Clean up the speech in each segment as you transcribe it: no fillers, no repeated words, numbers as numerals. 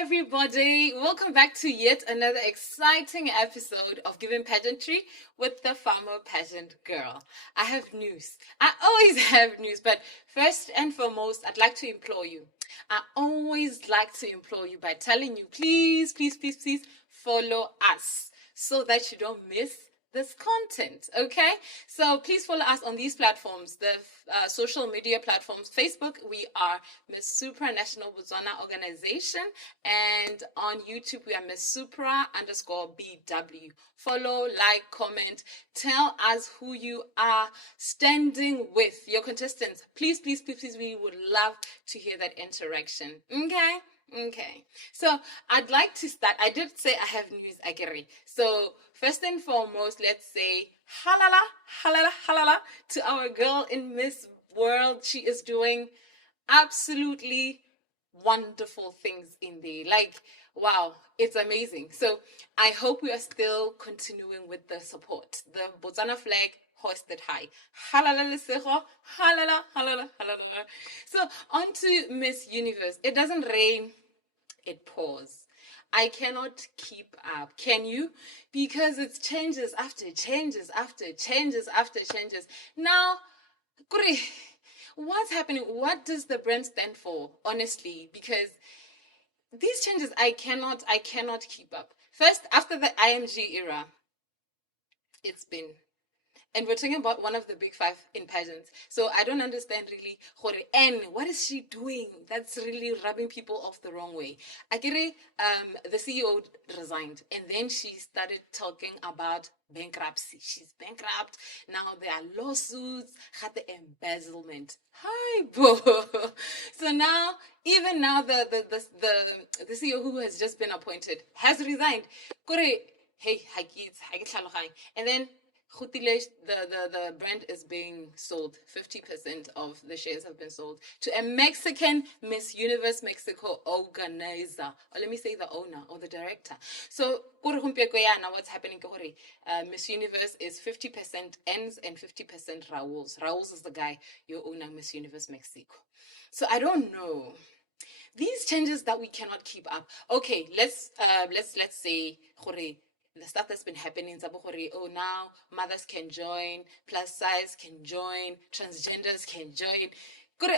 everybody. Welcome back to yet another exciting episode of Giving Pageantry with the Farmer Pageant Girl. I have news. I always have news, but first and foremost, I'd like to implore you. I always like to implore you by telling you, please, please, please, please follow us so that you don't miss this content. Okay, so please follow us on these platforms, the social media platforms. Facebook, we are Miss Supranational Botswana organization, and on YouTube we are Miss Supra _ BW. Follow, like, comment, tell us who you are standing with, your contestants. Please, please, please, please, we would love to hear that interaction. Okay, so I'd like to start. I did say I have news, Agiri. So first and foremost, let's say halala, halala, halala to our girl in Miss World. She is doing absolutely wonderful things in there. Like, wow, it's amazing. So I hope we are still continuing with the support. The Botswana flag hoisted high. Halala Lesego, halala, halala, halala. So on to Miss Universe. It doesn't rain, it pours. I cannot keep up. Can you? Because it's changes after changes after changes after changes. Now, what's happening? What does the brand stand for? Honestly, because these changes, I cannot keep up. First, after the IMG era, it's been. And we're talking about one of the big five in pageants. So I don't understand really, and what is she doing that's really rubbing people off the wrong way? Akere, the CEO resigned, and then she started talking about bankruptcy. She's bankrupt. Now there are lawsuits, had the embezzlement. Hi, bo. So now, even now, the CEO who has just been appointed has resigned. Hey, and then the brand is being sold. 50% of the shares have been sold to a Mexican Miss Universe Mexico organizer, or let me say the owner or the director. So what's happening? Miss Universe is 50% ends and 50% Raul's. Raul's is the guy you owner Miss Universe Mexico. So I don't know. These changes that we cannot keep up. Okay, let's say the stuff that's been happening, now mothers can join, plus size can join, transgenders can join.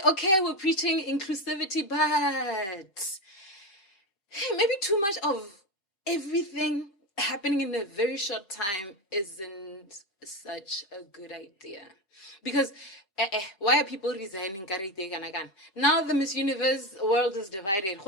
Okay, we're preaching inclusivity, but maybe too much of everything happening in a very short time isn't such a good idea. Because why are people resigning? Now the Miss Universe world is divided.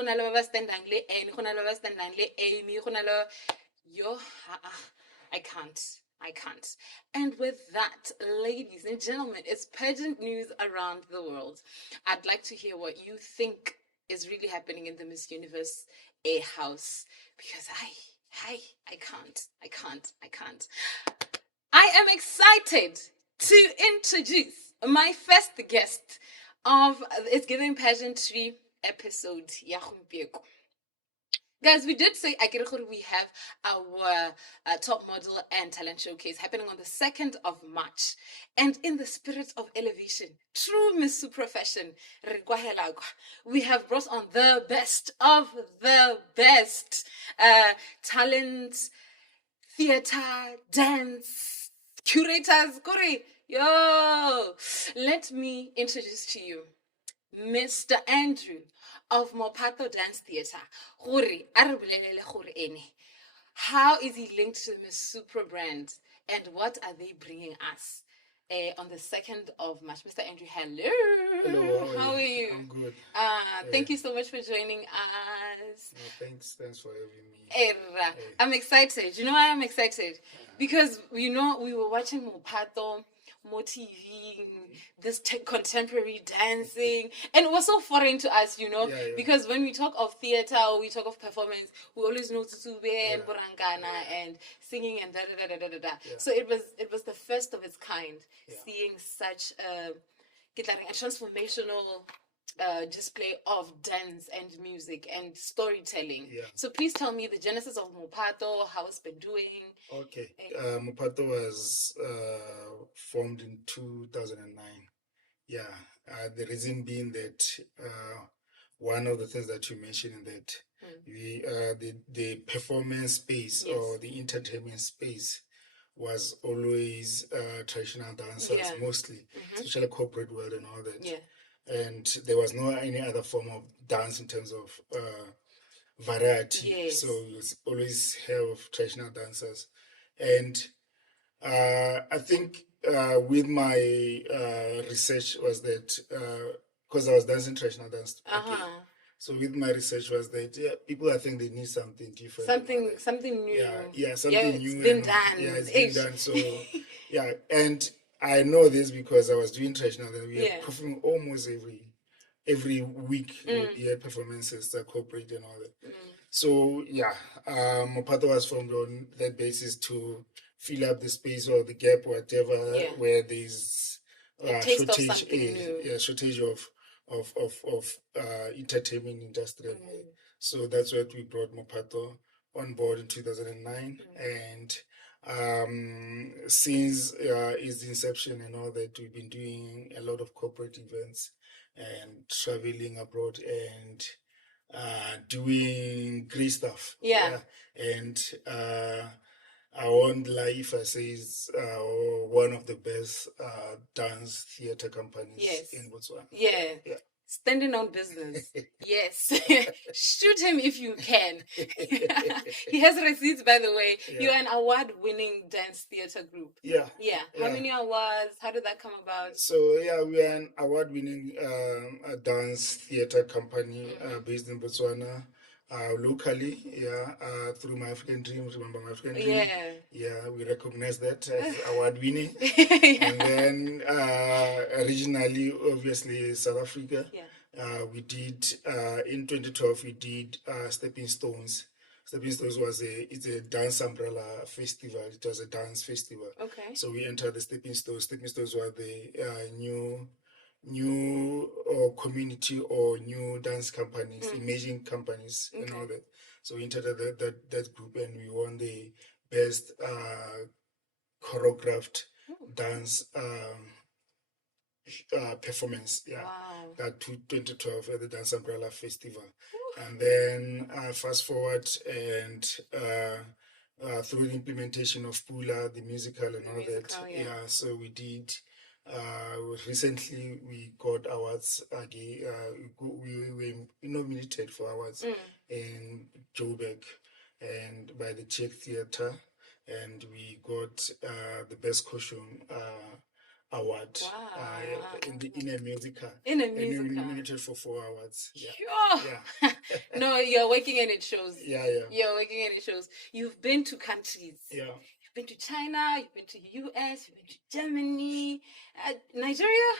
I can't. And with that, ladies and gentlemen, it's pageant news around the world. I'd like to hear what you think is really happening in the Miss Universe house, because I can't. I am excited to introduce my first guest of It's Giving Pageantry episode. Guys, we did say we have our top model and talent showcase happening on the 2nd of March. And in the spirit of elevation, true Miss Super Fashion, we have brought on the best of the best talent, theater, dance, curators. Yo, let me introduce to you Mr. Andrew of Mophato Dance Theatre. How is he linked to the Miss Super brand, and what are they bringing us on the 2nd of March? Mr. Andrew, hello. Hello, how are you? I'm good. Thank you so much for joining us. No, thanks for having me. I'm excited. You know why I'm excited? Because, we were watching Mophato, more TV, this contemporary dancing, and it was so foreign to us, because when we talk of theater or we talk of performance, we always know Tsube and Burangana and singing and da. So it was the first of its kind, seeing such a transformational display of dance and music and storytelling. So please tell me the genesis of Mophato, how it's been doing. Okay. Mophato was formed in 2009. The reason being that one of the things that you mentioned in that the performance space or the entertainment space was always traditional dancers mostly, especially corporate world and all that. Yeah. And there was no any other form of dance in terms of variety. Yes. So you always have traditional dancers. And I think with my research was that because I was dancing traditional dance. Okay. So with my research was that people I think they need something different. Something new. Something new. It's been done. It's been done. So and I know this because I was doing traditional dance. We are performing almost every week. We had performances, corporate and all that. So Mophato was formed on that basis to fill up the space or the gap, whatever, where there's shortage of entertainment industry. So that's what we brought Mophato on board in 2009, and since its inception and all that, we've been doing a lot of corporate events and traveling abroad and doing great stuff. And I won't lie if I say it's one of the best dance theatre companies in Botswana. Standing on business. Yes. Shoot him if you can. He has receipts, by the way. You're an award-winning dance theatre group. How many awards? How did that come about? So, we are an award-winning dance theatre company based in Botswana. Locally, through My African Dream, remember My African Dream? We recognize that as award-winning. And then regionally, obviously, South Africa. We did, in 2012, we did Stepping Stones. Stepping Stones it's a dance umbrella festival. It was a dance festival. So we entered the Stepping Stones. Stepping Stones were the new community or new dance companies, emerging companies and all that. So we entered that group and we won the best choreographed dance performance. That 2012 at the Dance Umbrella Festival. And then fast forward and through the implementation of Pula, the musical and all that. So we did. Recently, we got awards again. We were nominated for awards in Joburg and by the Czech Theatre, and we got the best costume award in a musical. And we were nominated for 4 awards. No, you're working and it shows. You're working and it shows. You've been to countries. You've been to China, you've been to the US, you've been to Germany, Nigeria.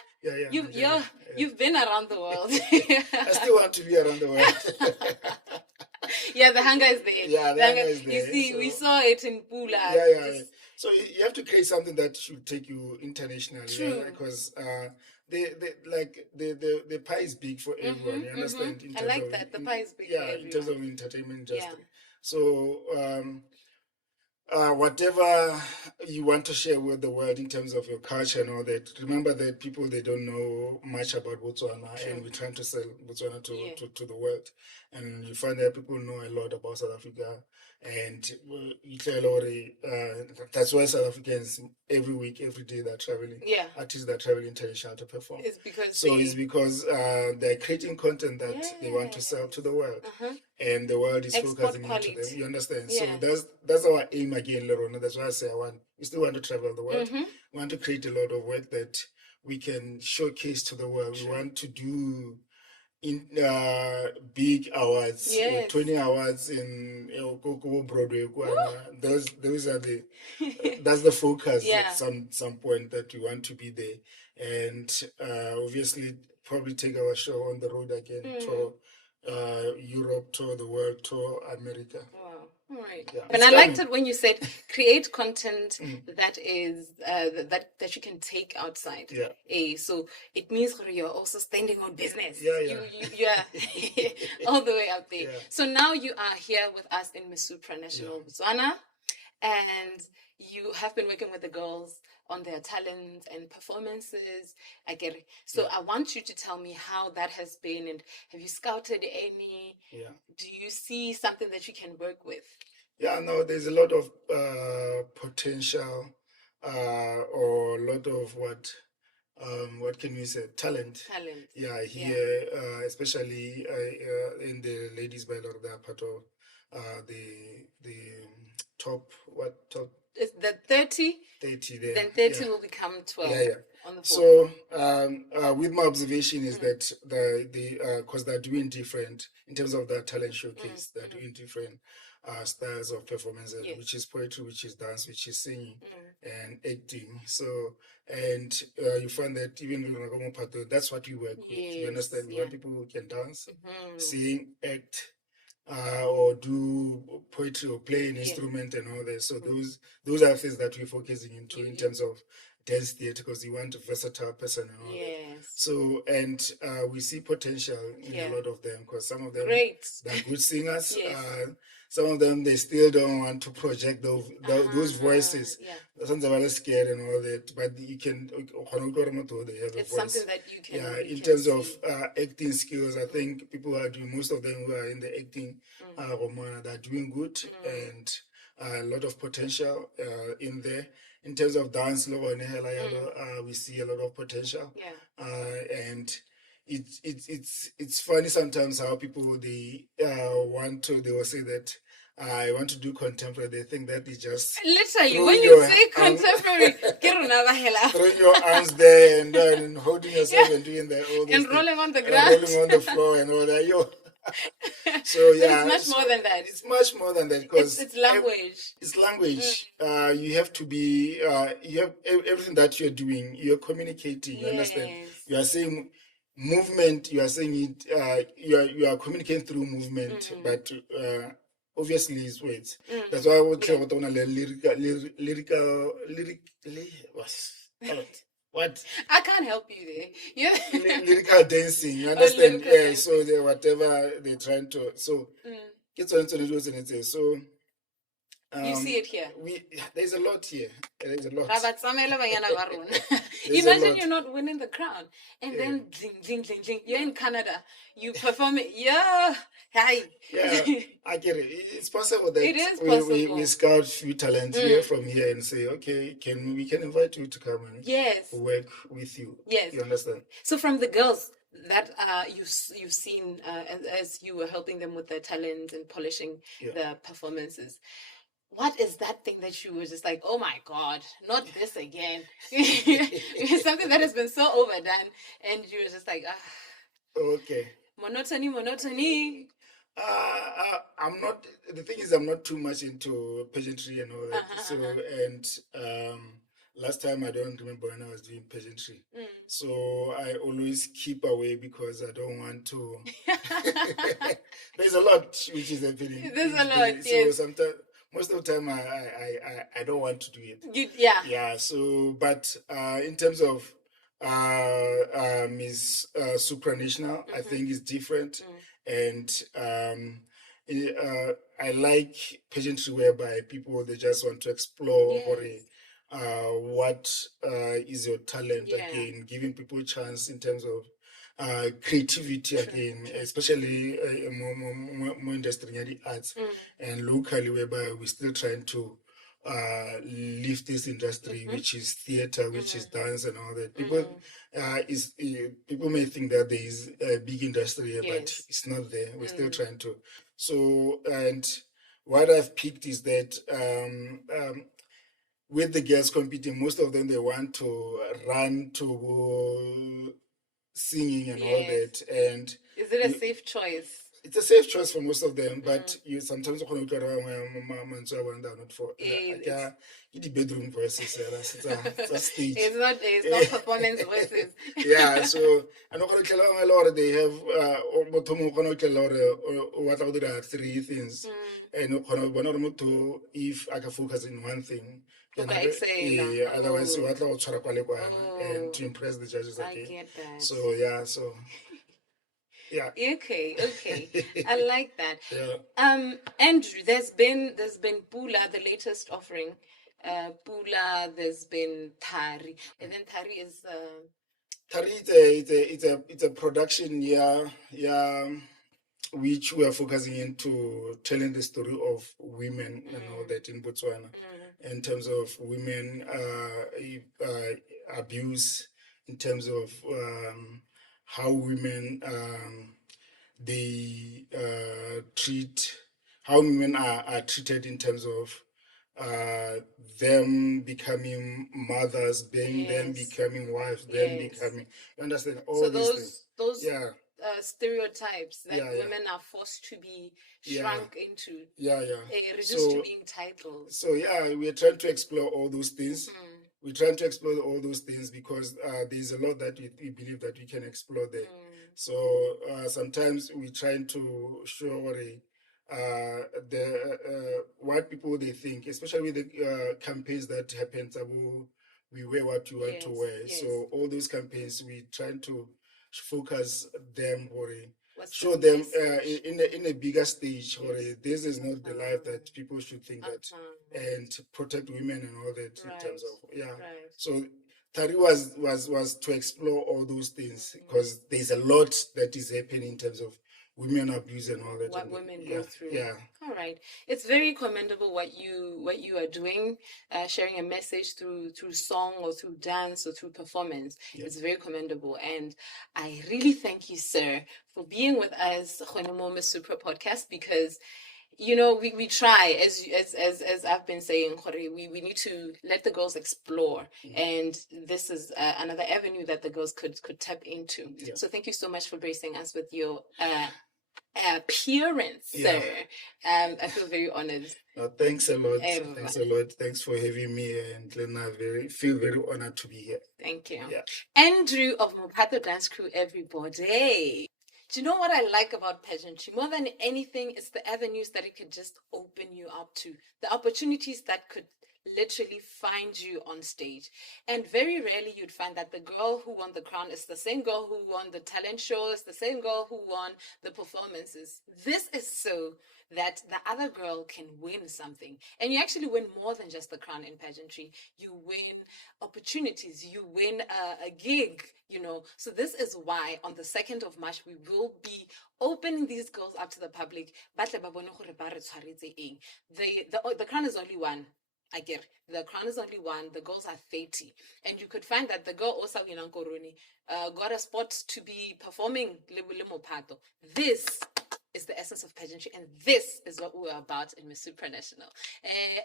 You've been around the world. I still want to be around the world. The hunger is there. The hunger is there. You see, we saw it in Pula. So you have to create something that should take you internationally. True. Because the pie is big for everyone. You understand? I like that. The pie is big for everyone. In terms of entertainment industry. So whatever you want to share with the world in terms of your culture and all that, remember that people, they don't know much about Botswana, and we're trying to sell Botswana to the world. And you find that people know a lot about South Africa, and you tell that's why South Africans every week, every day they're traveling. Artists that are traveling international to perform. It's because they're creating content that they want to sell to the world. And the world is focusing into them. You understand? So that's our aim again, Lorona. That's why I say we still want to travel the world. We want to create a lot of work that we can showcase to the world. We want to do in big awards, 20 awards in Broadway. Those are that's the focus at some point that we want to be there. And obviously probably take our show on the road again to Europe, to the world, to America. Wow. All right. And I liked it when you said create content that is that you can take outside. So it means you're also standing on business. You're all the way out there. So now you are here with us in Miss Supranational Botswana, and you have been working with the girls on their talents and performances. I get it. So I want you to tell me how that has been, and have you scouted any? Yeah. Do you see something that you can work with? Yeah, no, there's a lot of potential, or a lot of what can we say, talent. Yeah, here, especially in the ladies' ballet, they are part of the top Is that 30? 30 there. Then 30 will become 12. Yeah, yeah. On the so with my observation is that because they're doing different in terms of their talent showcase, they're doing different styles of performances, which is poetry, which is dance, which is singing and acting. So and you find that even with Mophato, that's what we work with. You understand? We want people who can dance, sing, act, or do poetry or play an instrument and all that. So those are things that we're focusing into in terms of dance theatre, because you want a versatile person and all that. So and we see potential in a lot of them, because some of them they're good singers. Some of them, they still don't want to project those voices. Some are scared and all that, but you can. They have it's a voice. Something that you can. Yeah, in terms of acting skills, I think people are doing. Most of them who are in the acting, they're doing good, and a lot of potential in there. In terms of dance, we see a lot of potential. And it's funny sometimes how people they will say that I want to do contemporary. They think that is just literally when you say contemporary, throwing your arms there and holding yourself and doing that, all this and rolling on the ground, rolling on the floor and all that. So yeah, it's much more than that. It's much more than that, because it's language. It's language. You have to be. You have everything that you're doing. You're communicating. You understand? You are saying movement. You are saying it. You are communicating through movement, but obviously it's words. That's why I would say lyrical. What? I can't help you there. Lyrical dancing, you understand? So they whatever they're trying to. So it's on so. You see it here. There's a lot here. There's a lot. Imagine you're not winning the crown, and then zing, you're in Canada. You perform it. Yeah, hi. Yeah, I get it. It's possible that it is possible. We scout few talents here from here and say, okay, we can invite you to come and work with you. You understand? So from the girls that you've seen as you were helping them with their talent and polishing the performances, what is that thing that you were just like, oh my God, not this again? It's something that has been so overdone, and you were just like, okay. Monotony. I'm not. The thing is, I'm not too much into pageantry and all that. So and last time I don't remember when I was doing pageantry. So I always keep away because I don't want to. There's a lot which is happening. There's a lot. So sometimes. Most of the time, I don't want to do it. Yeah. So, but in terms of Miss Supranational, I think it's different, and I like pageantry whereby people they just want to explore what is your talent again, giving people a chance in terms of creativity again, especially more industry in the arts and locally, whereby we're still trying to lift this industry, which is theatre, which is dance and all that. People people may think that there is a big industry here, but it's not there. We're still trying to. So, and what I've picked is that with the girls competing, most of them they want to run to singing and all that. And is it a safe choice? It's a safe choice for most of them, but you sometimes not for the bedroom voices. It's a stage. It's not performance voices. Yeah, so I know a lot they have what three things. And if I can focus in one thing. Otherwise, you and to impress the judges again. I get that. So yeah, so yeah. Okay. I like that. Yeah. Andrew, there's been Pula, the latest offering, Pula, there's been Tari, and then Tari is Tari, it's a production, which we are focusing into telling the story of women and all that in Botswana, in terms of women abuse, in terms of how women they how women are treated in terms of them becoming mothers, them becoming wives, them becoming, you understand, all these things. Those stereotypes that women are forced to be shrunk into, reduced to being titles. So we're trying to explore all those things. We're trying to explore all those things because there's a lot that we believe that we can explore there. So sometimes we're trying to show the what people they think, especially with the campaigns that happen. We wear what you want to wear. So all those campaigns, we trying to focus them or show them in a bigger stage. Or this is not the life that people should think that, and protect women and all that in terms of So Tari was to explore all those things because there's a lot that is happening in terms of women abuse and all that. What women go through. All right. It's very commendable what you are doing, sharing a message through song or through dance or through performance. It's very commendable. And I really thank you, sir, for being with us on Miss Supra podcast, because we try, as I've been saying, we need to let the girls explore, and this is another avenue that the girls could tap into. So thank you so much for gracing us with your appearance, sir. I feel very honored. Thanks a lot. Thanks a lot. Thanks for having me, and Lena, feel very honored to be here. Thank you. Andrew of Mophato Dance Crew, everybody. Do you know what I like about pageantry? More than anything, it's the avenues that it could just open you up to, the opportunities that could literally find you on stage. And very rarely you'd find that the girl who won the crown is the same girl who won the talent shows, the same girl who won the performances. This is so that the other girl can win something. And you actually win more than just the crown in pageantry. You win opportunities, you win a gig, So this is why on the 2nd of March, we will be opening these girls up to the public. The crown is only one. I get the crown is only one. The girls are 30, and you could find that the girl also got a spot to be performing le Mophato. This is the essence of pageantry, and this is what we're about in Miss Supranational.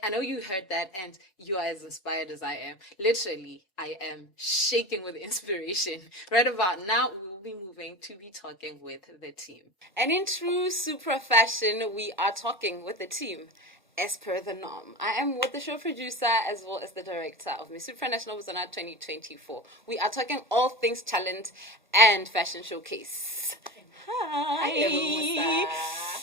I know you heard that, and you are as inspired as I am. Literally, I am shaking with inspiration. Right about now, we'll be moving to be talking with the team. And in true Supra fashion, we are talking with the team. As per the norm, I am with the show producer as well as the director of Miss Supranational Botswana 2024. We are talking all things talent and fashion showcase. Hi.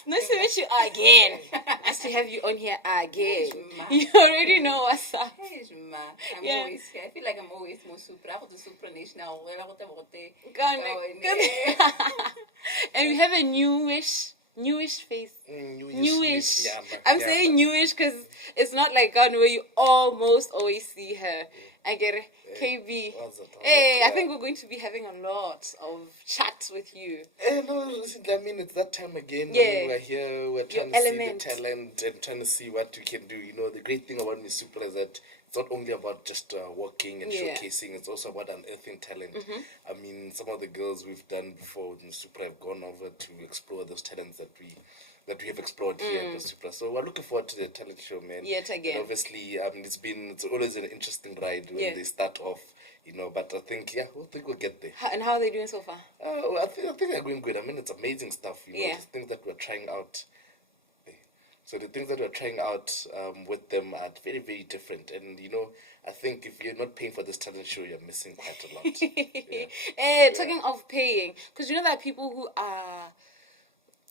Nice to meet you again. Nice to have you on here again. You already know what's up. I'm always here. I feel like I'm always more super. I the Supranational. And we have a newish face. Newish. Yeah, I'm saying newish because it's not like God where you almost always see her. I get it. KB. Hey, I think we're going to be having a lot of chats with you. No, recently, it's that time again. When we're here, we're trying to see the talent and trying to see what we can do. The great thing about Miss Super is that it's not only about just walking and showcasing, it's also about unearthing talent. I mean, some of the girls we've done before with Miss Super have gone over to explore those talents that we have explored here at Miss Super. So we're looking forward to the talent show, man. Yet again. And obviously, it's always an interesting ride when they start off. But I think, we'll get there. And how are they doing so far? I think they're going good. I mean, it's amazing stuff, the things that we're trying out. So the things that we're trying out with them are very, very different. And, I think if you're not paying for this talent show, you're missing quite a lot. Talking of paying, because there are people who are,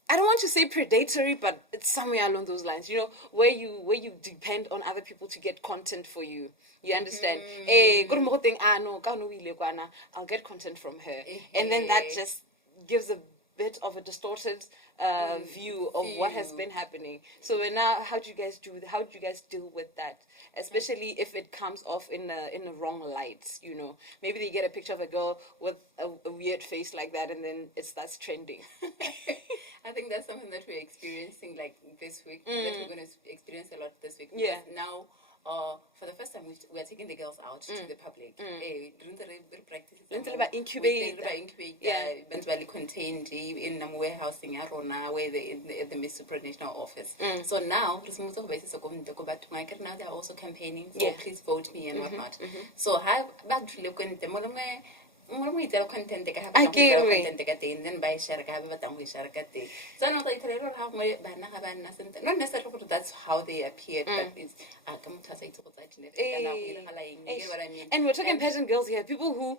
I don't want to say predatory, but it's somewhere along those lines, where you depend on other people to get content for you. You understand? I'll get content from her. And then that just gives a bit of a distorted view of what has been happening. So now, how do you guys deal with that? Especially if it comes off in a wrong light, you know. Maybe they get a picture of a girl with a weird face like that, and then it starts trending. I think that's something that we're experiencing like this week. That we're going to experience a lot this week. Yeah. Now, for the first time, we are taking the girls out to the public. Practice. Incubate. Eventually contained in a warehouse in Arona, where at the Miss Supranational office. So now, now they're also campaigning for please vote me and whatnot. So how back to look in the content then by share so not necessarily that's how they appeared, but it's and we're talking pageant girls here, people who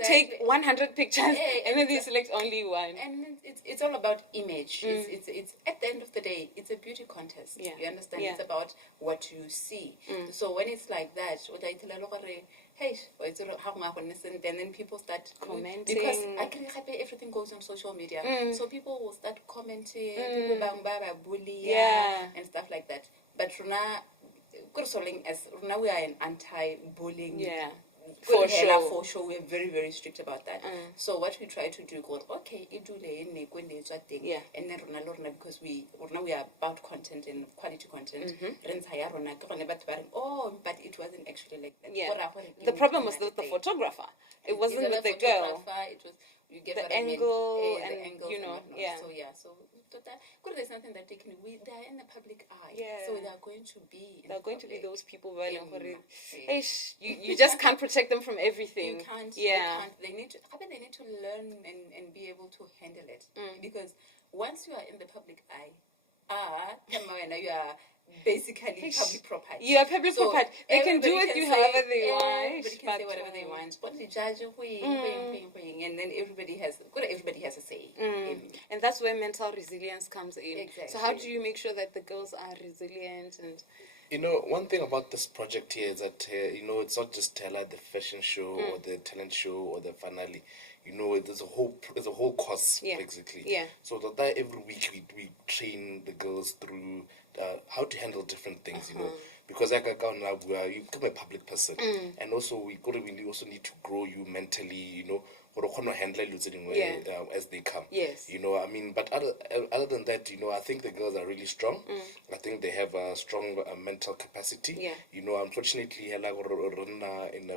take 100 pictures and then they select only one. And it's all about image. It's at the end of the day, it's a beauty contest. You understand? It's about what you see. So when it's like that, hey, and then people start commenting. Because everything goes on social media. So people will start commenting, people bully and stuff like that. But Runa, we are an anti-bullying. For sure, we're very, very strict about that. So what we try to do, okay, and then because we are about content and quality content. Oh, but it wasn't actually like that. The problem was with the photographer. It wasn't with the girl. It was the angle and you know, so there's nothing that they can. They are in the public eye, so they are going to be. They're going to be those people. You just can't protect them from everything. You can't. They need to learn and be able to handle it because once you are in the public eye, you are basically public property. You are public property. They can do with you however they want. Everybody can say whatever they want. But the judge, and then everybody has a say. And that's where mental resilience comes in. Exactly. So how do you make sure that the girls are resilient? And you know, one thing about this project here is that it's not just like the fashion show or the talent show or the finale. You know, there's a whole course basically. So that every week we train the girls through how to handle different things. You know, because you become a public person, and also we also need to grow you mentally. You know, or handle as they come. Yes. You know, I mean, but other than that, you know, I think the girls are really strong. I think they have a strong mental capacity. Yeah. You know, unfortunately, in a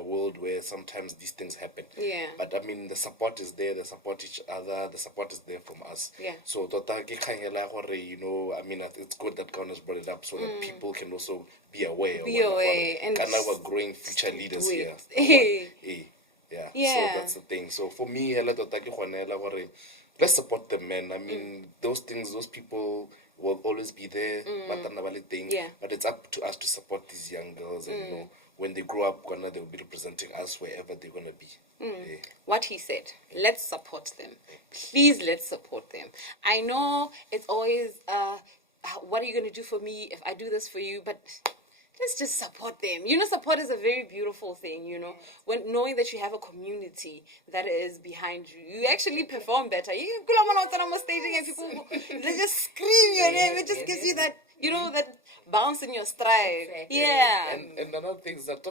world where sometimes these things happen. Yeah. But I mean, the support is there. They support each other. The support is there from us. Yeah. So, you know, I mean, it's good that God has brought it up so that people can also be aware. And we're growing future leaders here. So that's the thing. So for me, let's support them, man. I mean, those people will always be there. But it's up to us to support these young girls. And you know, when they grow up, they'll be representing us wherever they're gonna be. What he said, let's support them. Please, let's support them. I know it's always, what are you gonna do for me if I do this for you? But let's just support them. You know, support is a very beautiful thing, you know. When knowing that you have a community that is behind you, you actually perform better. You go on staging and people they just scream your name. It just gives you that, you know, that bounce in your stride. Exactly. Yeah. And another thing is that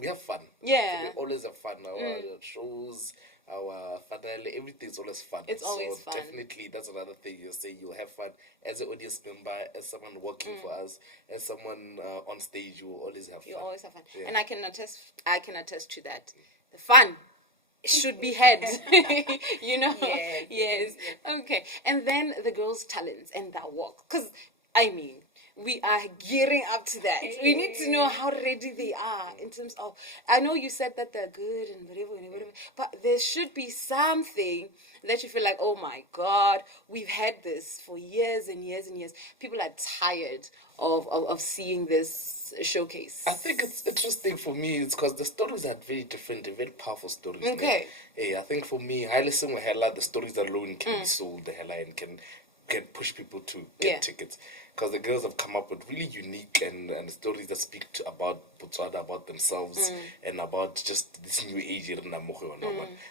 we have fun. Yeah. We always have fun. Our shows, our finale, everything's always fun. It's always fun. Definitely, that's another thing you'll say. You'll have fun as an audience member, as someone working for us, as someone on stage. You will always have fun. You always have fun, and I can attest to that. The fun should be had. You know. Yes. Okay, and then the girls' talents and their work, because I mean, we are gearing up to that. We need to know how ready they are in terms of, I know you said that they're good and whatever, but there should be something that you feel like, oh my God, we've had this for years and years and years. People are tired of seeing this showcase. I think it's interesting for me. It's because the stories are very different. They're very powerful stories. Okay. I think for me, the stories alone can be sold and can can push people to get tickets. Because the girls have come up with really unique and stories that speak about Botswana, about themselves, and about just this new age.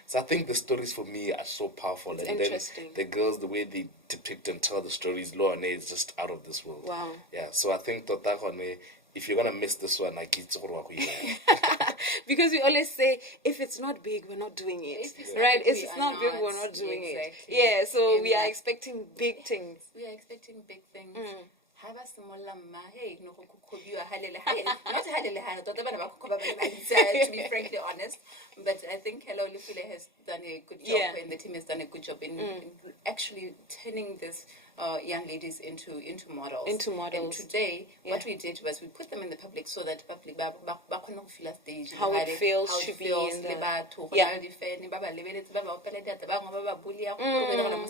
So I think the stories for me are so powerful. And then the girls, the way they depict and tell the stories, is just out of this world. Wow. Yeah, so I think that if you're going to miss this one, because we always say, if it's not big, we're not doing it. Right? If it's not big, we're not doing it. Yeah, so we are expecting big things. We are expecting big things. Hey, no, not to be frankly honest, but I think Hello Lufile has done a good job, and the team has done a good job in actually turning this young ladies into models. And today, what we did was we put them in the public so that public feel stage how it feels to be in the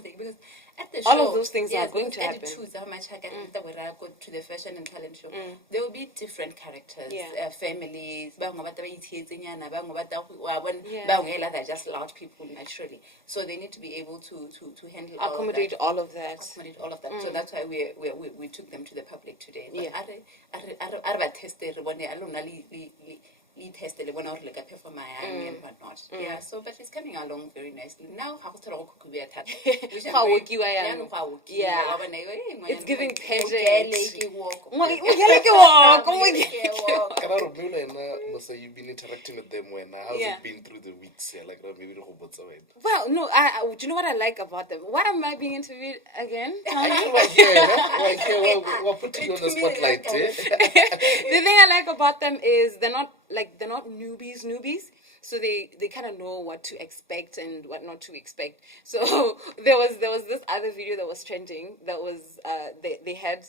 because at the show, all of those things are going to happen. Go to the fashion and talent show. There will be different characters, families. They're just large people naturally, so they need to be able to handle accommodate all of that. So that's why we took them to the public today. And whatnot. So but it's coming along very nicely. Now it's giving pageant. So you've been interacting with them how's it been through the weeks here? Like maybe Well, no, I do you know what I like about them? Why am I being interviewed again? We're putting you on the spotlight. The thing I like about them is they're not newbies. So they kind of know what to expect and what not to expect. So there was this other video that was trending that was they had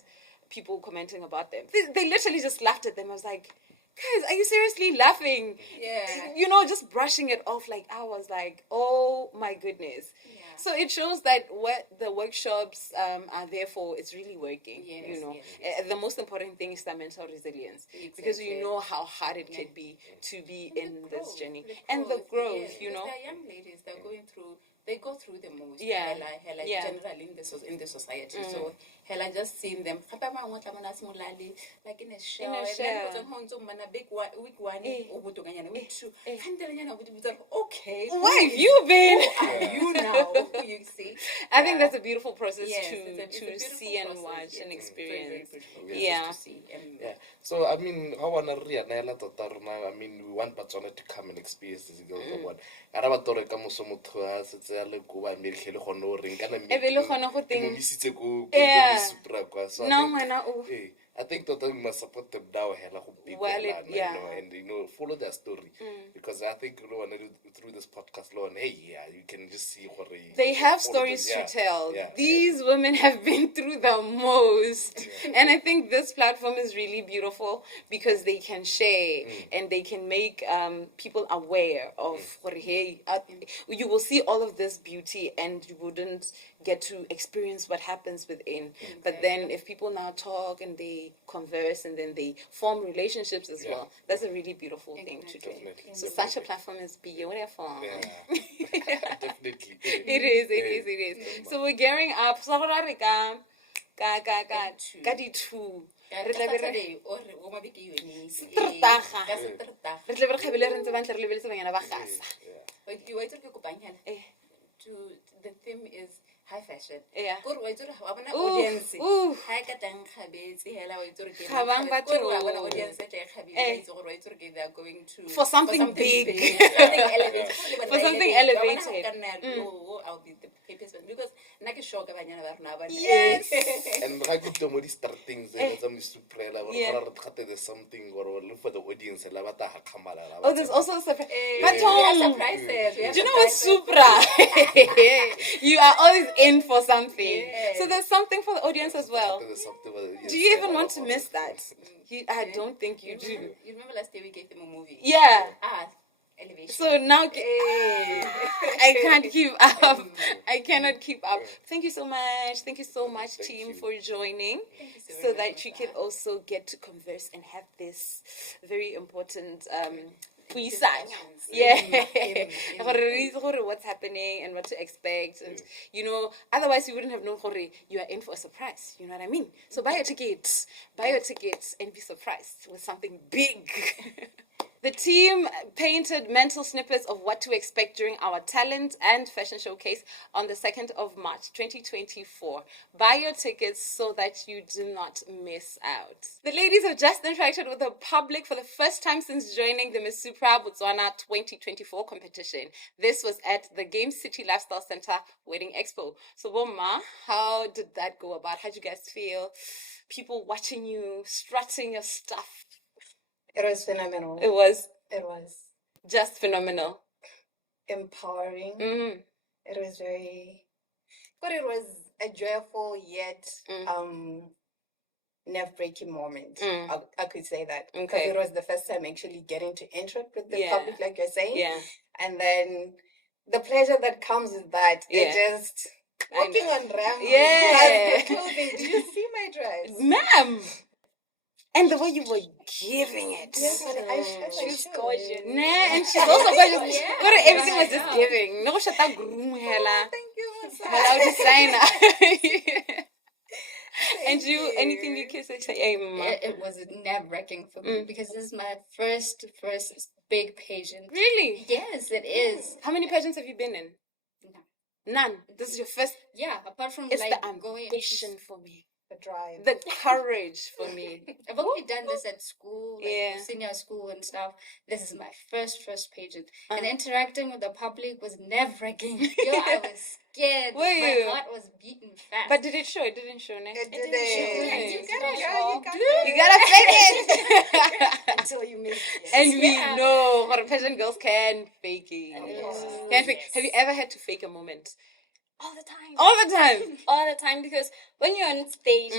people commenting about them. They literally just laughed at them. I was like, guys, are you seriously laughing? Yeah. Just brushing it off. Like, I was like, oh my goodness. Yeah. So it shows that what the workshops are there for, it's really working. Yes. The most important thing is the mental resilience. Exactly. Because you know how hard it can be to be in this journey. And the growth, They're young ladies, they go through the most. Generally in the society. So hella just seeing them like in a show. And then big week one, week two. Okay. Where have you been? Who are you now? You see? I think that's a beautiful process to see and process, watch and experience. To see. So I mean, we want Botswana to come and experience this girl. I think that we must support them now and follow their story because I think through this podcast, you can just see what they have stories to tell. These women have been through the most, and I think this platform is really beautiful because they can share and they can make people aware of you will see all of this beauty and you wouldn't get to experience what happens within. But then if people now talk and they converse and then they form relationships as well, that's a really beautiful thing to do. So such a platform is beautiful. Definitely. It is. So we're gearing up. The theme is high fashion. Audience. They are going to for something big. For something elevated. I'll be the papers because yes. And I could do start things there's something or look for the audience. Oh, there's also a surprise. Surprises. Do you know what's Supra? You are always in for something. So there's something for the audience as well. Do you even want to miss that? I don't think you do. You remember last year we gave them a movie? Yeah. Elevation. So now I can't keep up. I cannot keep up. Thank you so much. Thank you so much, team, for joining. So that you can also get to converse and have this very important Yeah. What's happening and what to expect. And, otherwise you wouldn't have known you are in for a surprise. You know what I mean? So buy your tickets and be surprised with something big. The team painted mental snippets of what to expect during our talent and fashion showcase on the 2nd of March, 2024. Buy your tickets so that you do not miss out. The ladies have just interacted with the public for the first time since joining the Miss Supranational Botswana 2024 competition. This was at the Game City Lifestyle Center Wedding Expo. So, Boma, how did that go about? How did you guys feel? People watching you, strutting your stuff. It was phenomenal. It was just phenomenal. Empowering. Mm-hmm. It was it was a joyful yet nerve-breaking moment. I could say that. Because it was the first time actually getting to interact with the public, like you're saying. Yeah. And then the pleasure that comes with that, it just walking on ramp. Yeah. Clothing. Did you see my dress? Ma'am. And the way you were giving it. Yes, she's gorgeous. Nah, and she's also gorgeous. Everything was just giving. No, shut that groom hella. Thank you, Mosa. Hello, designer. And you, anything you can say? It was nerve-wracking for me because this is my first big pageant. Really? Yes, it is. How many pageants have you been in? None. This is your first. Yeah, apart from it's like the ambition for me. The drive. The courage for me. I've only done this at school, senior school and stuff. This is my first pageant. And interacting with the public was nerve-wracking. I was scared. My heart was beating fast. But did it show? It didn't show, ne? It didn't show. You gotta fake it. Until you make it. And we know what pageant girls can fake it. Can fake. Have you ever had to fake a moment? All the time. All the time, because when you're on stage,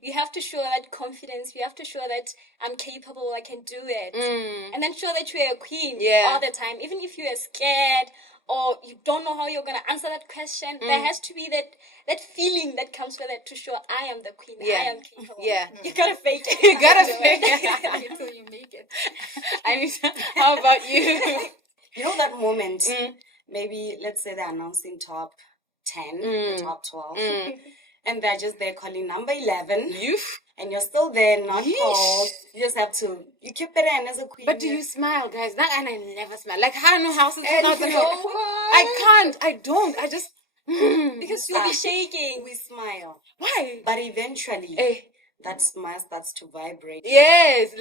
you have to show that confidence. You have to show that I'm capable, I can do it. And then show that you're a queen all the time. Even if you're scared or you don't know how you're going to answer that question, there has to be that feeling that comes with it to show I am the queen, I am capable. Yeah. You gotta fake it. You gotta fake it. Until you make it. Anita, how about you? You know that moment, maybe let's say they're announcing top 10 or top 12 and they're just there calling number 11 and you're still there, not called. You just have to, you keep it in as a queen. But do you smile, guys? That and I never smile. Like, how no houses I don't. I just because you'll be shaking. We smile. Why? But eventually that smile starts to vibrate. Yes,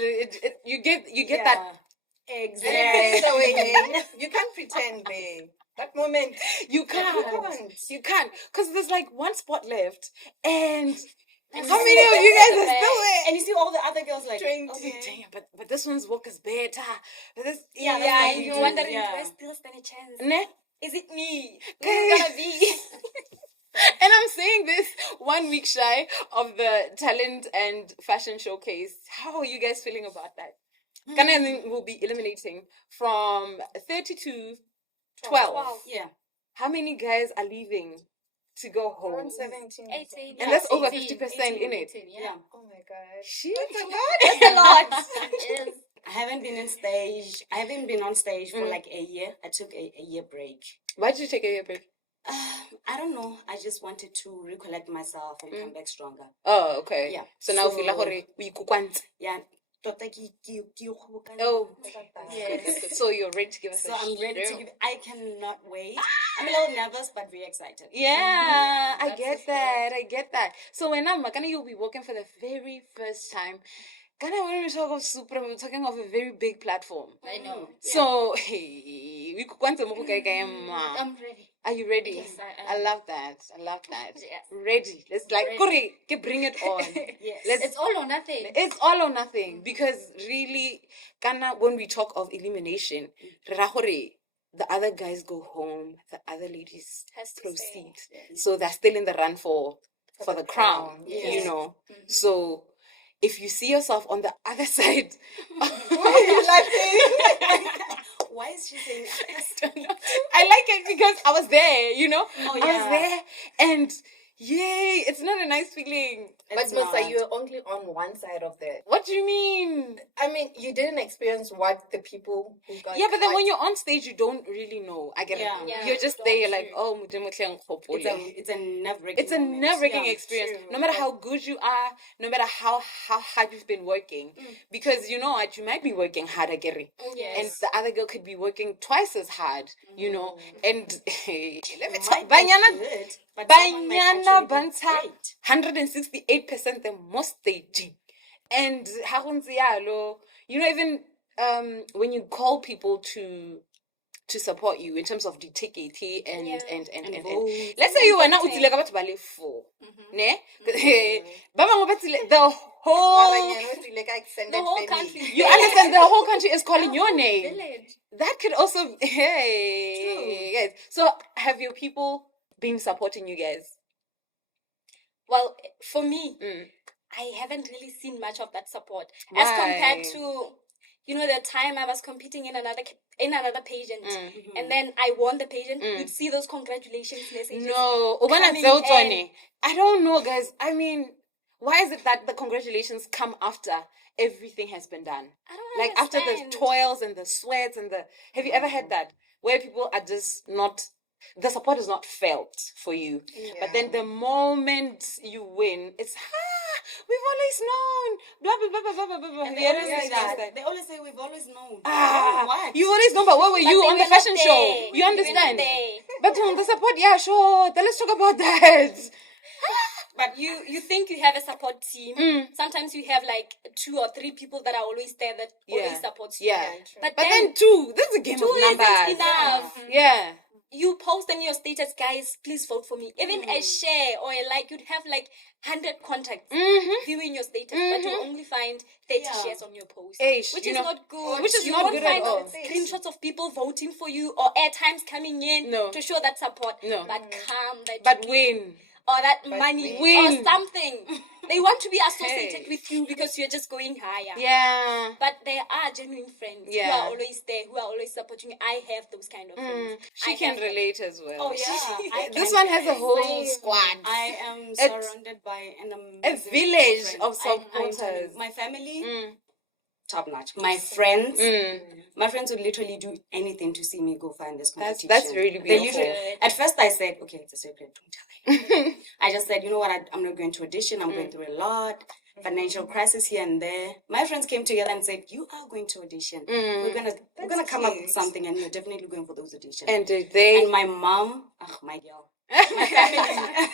you get that. Exactly. You can't pretend, babe. That moment, you can't, because there's like one spot left, and how many of you guys are still there? And you see all the other girls like, damn, but this one's walk is better. But this, and you're wondering, do I still stand a chance? Ne? Is it me? Who's gonna be? And I'm saying this 1 week shy of the talent and fashion showcase. How are you guys feeling about that? Ghana will be eliminating from 30 to 12. Yeah. How many guys are leaving to go home? Around 17. 18. And that's over 50% 18, in it. Yeah. Oh my God. Shit. That's a lot. It is. I haven't been on stage for like a year. I took a year break. Why did you take a year break? I don't know. I just wanted to recollect myself and come back stronger. Oh, okay. Yeah. So now feel like we kukwant. Yeah. Oh, yes. So you're ready to give us a I'm ready to give. I cannot wait. I'm a little nervous, but very excited. Yeah, I get that. So when you'll be working for the very first time. Ghana, when we talk of Supra, we're talking of a very big platform. I know. So, hey, we could want to I'm ready. Are you ready? Yes, I am. I love that. Yes. Ready. Let's bring it on. Yes. It's all or nothing. It's all or nothing. Because really, Ghana, when we talk of elimination, the other guys go home, the other ladies proceed. Yes. So they're still in the run for the crown, yes. So if you see yourself on the other side, Why are you laughing? Why is she saying I like it because I was there, Oh, yeah. I was there, and Yay! It's not a nice feeling. But Mosa, you're only on one side of the. What do you mean? I mean, you didn't experience what the people who got. Yeah, but then when you're on stage, you don't really know. I get it. You're just there. You're like, oh, it's a nerve-wracking. It's a nerve-wracking experience. True. No matter how good you are, no matter how hard you've been working, because you know what, you might be working hard, and the other girl could be working twice as hard. You know, and let me talk. Banyana Banta 168% the most staging. And you know, even when you call people to support you in terms of the ticket and let's say you were not utile ka batho ba le 4 ne ba bangwe ba tsile the whole country, you understand, the whole country is calling your name. That could also yes. So have your people been supporting you guys? Well, for me, I haven't really seen much of that support as compared to, you know, the time I was competing in another pageant, and then I won the pageant. You'd see those congratulations messages. No, I don't know, guys. I mean, why is it that the congratulations come after everything has been done? I don't like understand. After the toils and the sweats and the. Have you ever had that where people are just not? The support is not felt for you, but then the moment you win, it's we've always known. Blah blah blah blah blah blah. They always say we've always known. What? You've always known, but where were you on the fashion show? You understand? But the support, yeah, sure. Then let's talk about that. But you think you have a support team. Sometimes you have like 2 or 3 people that are always there that always support you. Yeah. But then 2, this is a game of numbers. 2 isn't enough. Yeah. You post on your status, guys, please vote for me. Even a share or a like, you'd have like 100 contacts viewing your status, but you only find 30 shares on your post, which is not good. Which is you not won't good find at all. screenshots of people voting for you or airtimes coming in to show that support. No. But win. Or that money or something. They want to be associated with you because you're just going higher. Yeah. But there are genuine friends who are always there, who are always supporting you. I have those kind of friends. She can relate as well. Oh, yeah. This one has a whole squad. I am surrounded by an amazing village of supporters. My family, top notch. My friends, my friends would literally do anything to see me go find this competition. That's really beautiful. At first I said, okay, it's a secret, don't tell me. I just said, you know what, I'm not going to audition. I'm going through a lot. Financial crisis here and there. My friends came together and said, you are going to audition. We're gonna come up with something, and you're definitely going for those auditions. And did they? And my mom, my girl. My family.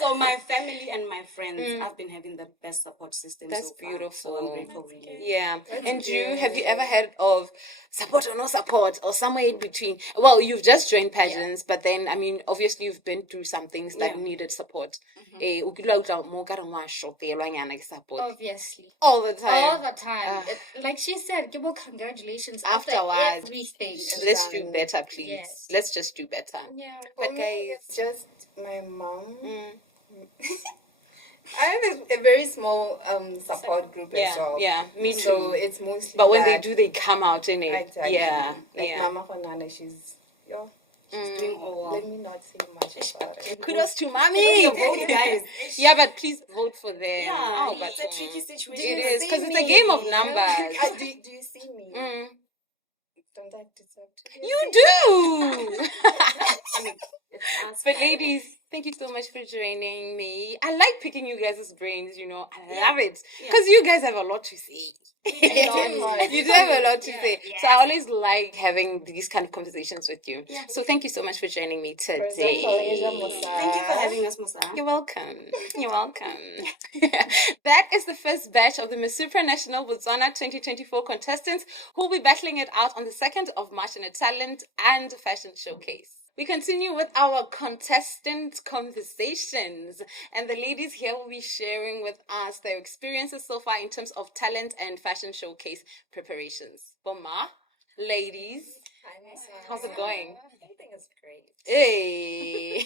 So my family and my friends, I've been having the best support system. That's so far. beautiful. So I'm grateful, really. Yeah. And have you ever heard of support or no support or somewhere in between? Well, you've just joined pageants, but then, I mean, obviously you've been through some things that needed support. Obviously. All the time. All the time. Like she said, give her congratulations afterwards. Everything. Let's do better, please. Yes. Let's just do better. Yeah. But For me, guys, it's just my mom. I have a very small support group as well. Yeah, me too. So it's mostly. But when they do, they come out in it. Exactly. Yeah, like Mama Honana, she's doing all well. Let me not say much about it. Kudos to mommy. Vote, guys. Yeah, but please vote for them. Yeah, but it's a tricky situation. It is because it's a game of numbers. Do you see me? Don't I deserve to? You do. But ladies, thank you so much for joining me. I like picking you guys' brains, you know. I love it. Because you guys have a lot to say. You do have a lot to say. Yeah. So I always like having these kind of conversations with you. Yeah. So thank you so much for joining me today. Thank you for having us, Mosa. You're welcome. You're welcome. That is the first batch of the Miss Supranational Botswana 2024 contestants who will be battling it out on the 2nd of March in a talent and fashion showcase. We continue with our contestant conversations, and the ladies here will be sharing with us their experiences so far in terms of talent and fashion showcase preparations. Boma, ladies, how's it going? Everything is great. Hey,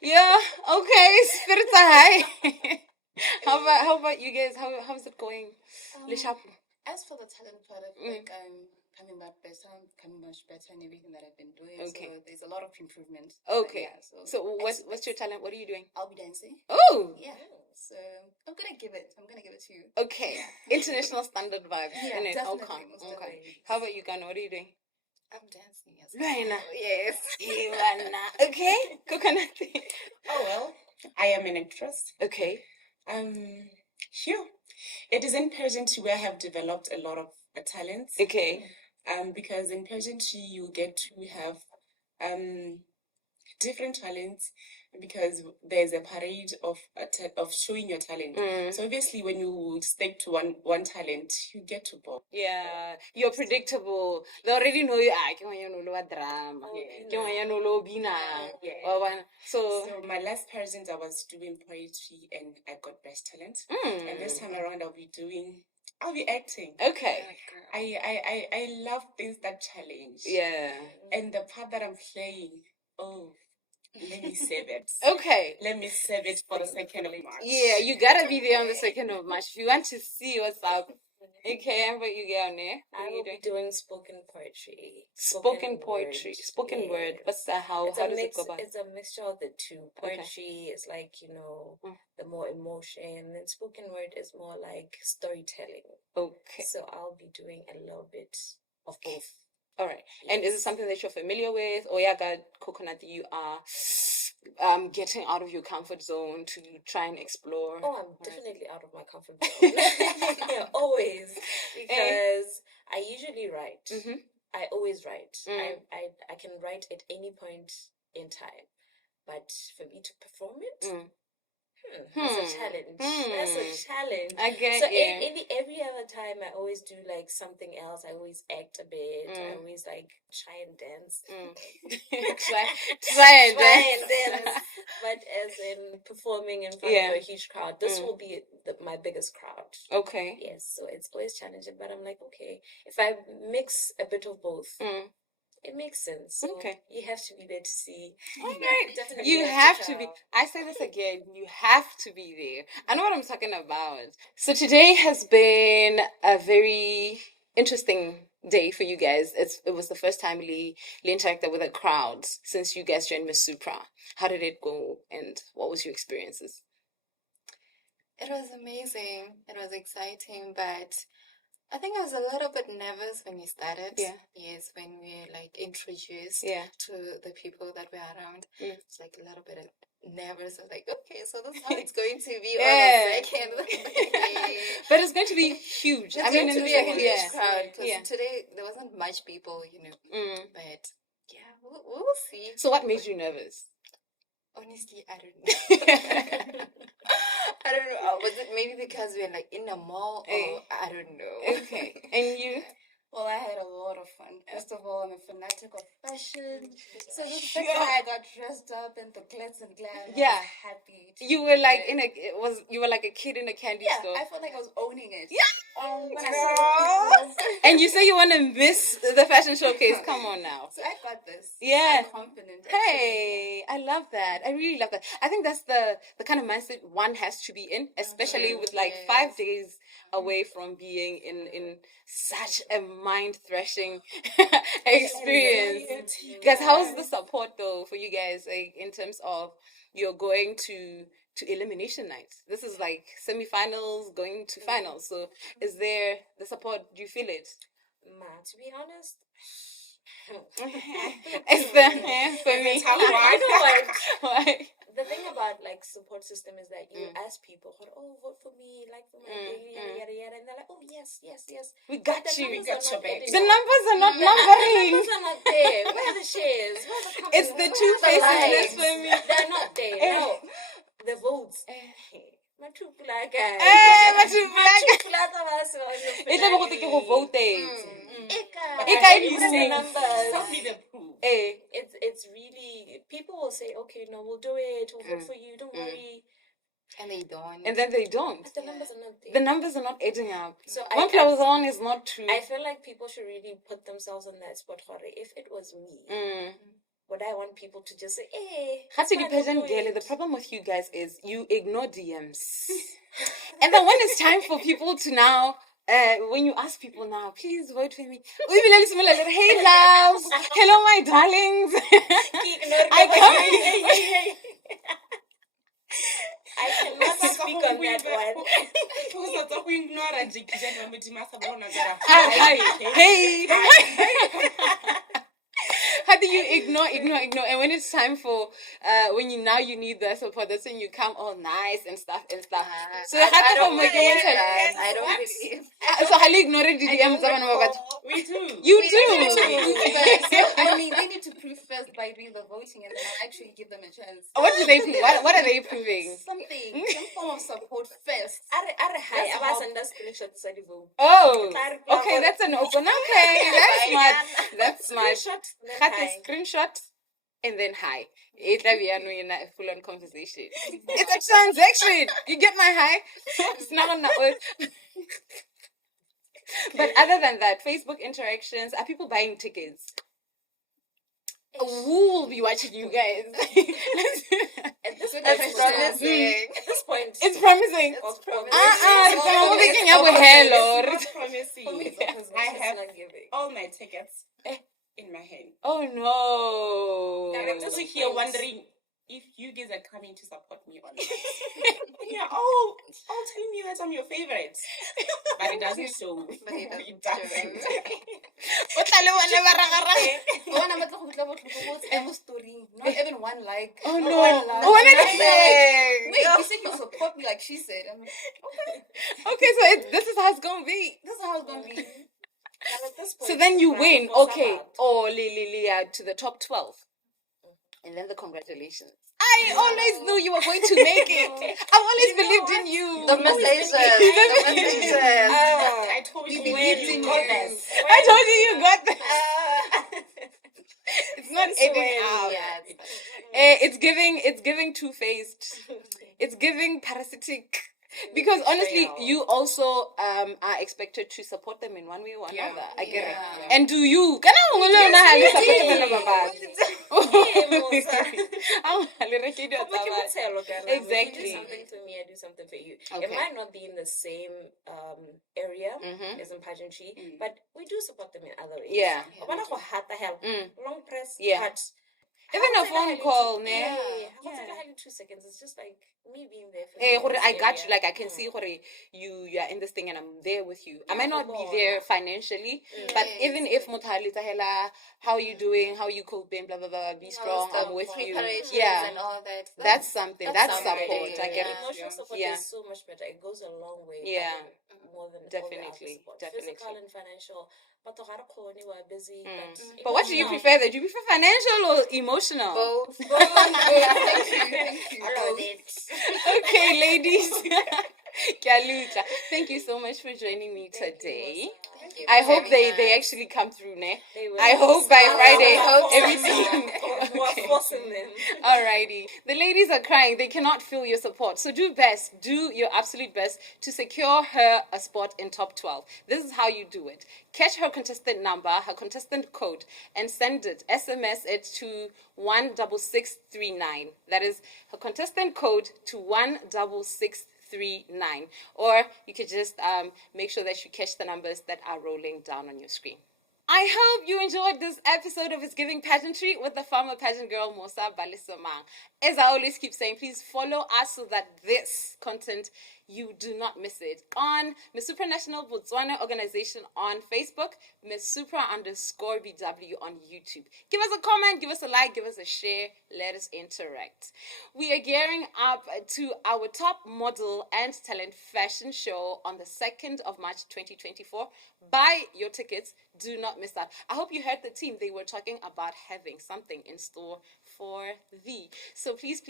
yeah, okay, spirits are high. How about you guys? How's it going? As for the talent part, I feel like I'm becoming much better in everything that I've been doing. Okay. So there's a lot of improvement. Okay. Yeah, so what's your talent? What are you doing? I'll be dancing. Oh. Yeah. So I'm gonna give it to you. Okay. International standard vibes. Yeah, innit? definitely. Okay. How about you, Ghana? What are you doing? I'm dancing as well. Right. Yes. Okay. Coconut. Oh well, I am an actress. Okay. Sure. It is in pageantry where I have developed a lot of talents. Okay. Because in pageantry you get to have different talents, because there's a parade of showing your talent. So obviously when you stick to one talent, you get to pop. Yeah, you're predictable. They already know you. Drama. So my last pageant I was doing poetry and I got best talent. And this time around I'll be acting. Okay. I love things that challenge. Yeah. And the part that I'm playing, let me save it. Okay. Let me save it for the 2nd of March. Yeah, you gotta be there on the 2nd of March if you want to see what's up. Okay, and what you get on there? I will be doing spoken poetry. Spoken word. What's that? How does it go about? It's a mixture of the two. Poetry is like, the more emotion, and then spoken word is more like storytelling. Okay. So I'll be doing a little bit of both. All right. Yes. And is it something that you're familiar with? Or Coconut, you are getting out of your comfort zone to try and explore? Oh, I'm definitely out of my comfort zone. Yeah, always. Because I usually write. Mm-hmm. I always write. I can write at any point in time. But for me to perform it... That's a challenge. That's a challenge. I get so every other time I always do like something else. I always act a bit. I always like try and dance. try and dance. But as in performing in front of a huge crowd, this will be my biggest crowd. Okay. Yes, so it's always challenging. But I'm like, okay, if I mix a bit of both. It makes sense. So you have to be there to see. Okay. Definitely you have to be. I say this again. You have to be there. I know what I'm talking about. So today has been a very interesting day for you guys. It was the first time Lee interacted with a crowd since you guys joined Miss Supra. How did it go, and what was your experiences? It was amazing. It was exciting, but I think I was a little bit nervous when we started. Yeah. Yes, when we like introduced to the people that were around. It's like a little bit nervous. I was like, okay, so this is how it's going to be on the 2nd. But it's going to be huge. It's going to be a huge crowd because today there wasn't much people, But yeah, we'll see. So what made you nervous? Honestly, I don't know. I don't know. Was it maybe because we're like in a mall or I don't know. Okay. And you? Well, I had a lot of fun. First of all, I'm a fanatic of fashion. So the fact that I got dressed up in the glitz and glam, I was happy. You were like you were like a kid in a candy store. I felt like I was owning it. Yeah. When I saw the and you say you want to miss the fashion showcase. Come on now. So I got this. Yeah. I'm confident. Hey, I love that. I really love that. I think that's the kind of mindset one has to be in, especially with like 5 days away from being in such a mind-thrashing experience. Guys, how's the support though for you guys, like in terms of you're going to elimination night? This is like semi-finals going to finals. So is there the support? Do you feel it? To be honest, it's the for me. I know, like why? The thing about like support system is that you ask people, vote for me, like for my baby, yada yada, and they're like, oh yes, we got you, we got your back. The numbers are not numbering. The numbers are not there. Where are the shares? Where are the companies? It's the two faces for me. They're not there. No, the votes. Matupulaka. It's really, people will say, okay, no, we'll do it, we'll vote for you, don't worry. And they don't. And then they don't. But the numbers are not there. The numbers are not adding up. So one plus one is not true. I feel like people should really put themselves on that spot. If it was me, would I want people to just say, hey, the problem with you guys is you ignore DMs. And then when it's time for people to now when you ask people now, please vote for me. Hey loves, hello my darlings. I can't. I cannot speak on that one. Hey. How do you ignore? And when it's time for, when you need the support, that's when you come all nice and stuff. So I don't believe. So how do you ignore the DMs? We do. You do. I mean, they need to prove first by doing the voting, and then I'll actually give them a chance. What do they prove? What are they proving? Something, some form of support first. Oh, okay, that's an open. Okay, that's smart. That's smart. Cut a screenshot and then hi. It's a full-on conversation. It's a transaction. You get my hi? It's not on that. But other than that, Facebook interactions, are people buying tickets? Who will be watching you guys? At this point, it's promising. I'm picking up with hello. I have all my tickets in my hand. Oh no! I'm just here wondering if you guys are coming to support me or not. Yeah, all telling me that I'm your favorite, but it doesn't show. It doesn't. Not even one like. Oh no! Wait, you said you support me like she said. Okay, so this is how it's gonna be. This is how it's gonna be. So then you win, okay. Oh, to the top 12. And then the congratulations. I always knew you were going to make it. I always believed in you. The message. I told you you got this. I told you got this. It's not edging out. It's giving two-faced. It's giving parasitic. Because honestly, you also are expected to support them in one way or another. I get it. And do you? Exactly. You do something for me, I do something for you. Okay. It might not be in the same area as in pageantry, but we do support them in other ways. Yeah. Long press, cut. Even a phone call, ne? Yeah. 2 seconds. It's just like me being there for you. I got you. Like I can see you are in this thing and I'm there with you. I might not be there financially, but even if how you doing, how you coping, blah blah blah, be strong. I'm with you. Yeah, and all that. That's something. That's support. I get it. Emotional support is so much better. It goes a long way. Yeah, more than definitely. Physical and financial. But busy. But what do you prefer? Do you prefer financial or emotional? Both. Thank you. I love it. Okay, ladies. Thank you so much for joining me today. I hope they actually come through, ne? I hope by Friday everything. We're forcing them. Alrighty. The ladies are crying. They cannot feel your support. So do your absolute best to secure her a spot in top 12. This is how you do it. Catch her contestant number, her contestant code, and send it, SMS it to 16639. That is her contestant code to 16639. Or you could just make sure that you catch the numbers that are rolling down on your screen. I hope you enjoyed this episode of It's Giving Pageantry with the former pageant girl, Mosa Balesamang. As I always keep saying, please follow us so that this content, you do not miss it. On Miss Supranational Botswana organization on Facebook, Miss Supra_BW on YouTube. Give us a comment, give us a like, give us a share. Let us interact. We are gearing up to our top model and talent fashion show on the 2nd of March 2024. Buy your tickets. Do not miss that. I hope you heard the team. They were talking about having something in store for thee. So please,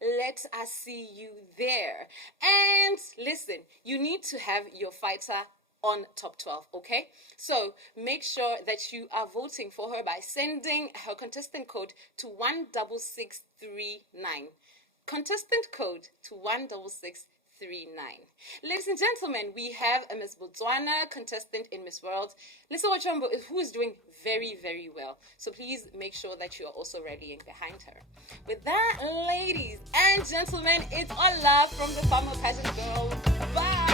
let us see you there. And listen, you need to have your fighter on top 12, okay? So make sure that you are voting for her by sending her contestant code to 16639. Contestant code to 16639. Ladies and gentlemen, we have a Miss Botswana contestant in Miss World, Lesego Chombo, who is doing very, very well. So please make sure that you are also rallying behind her. With that, ladies and gentlemen, it's all love from the former pageant girl. Bye.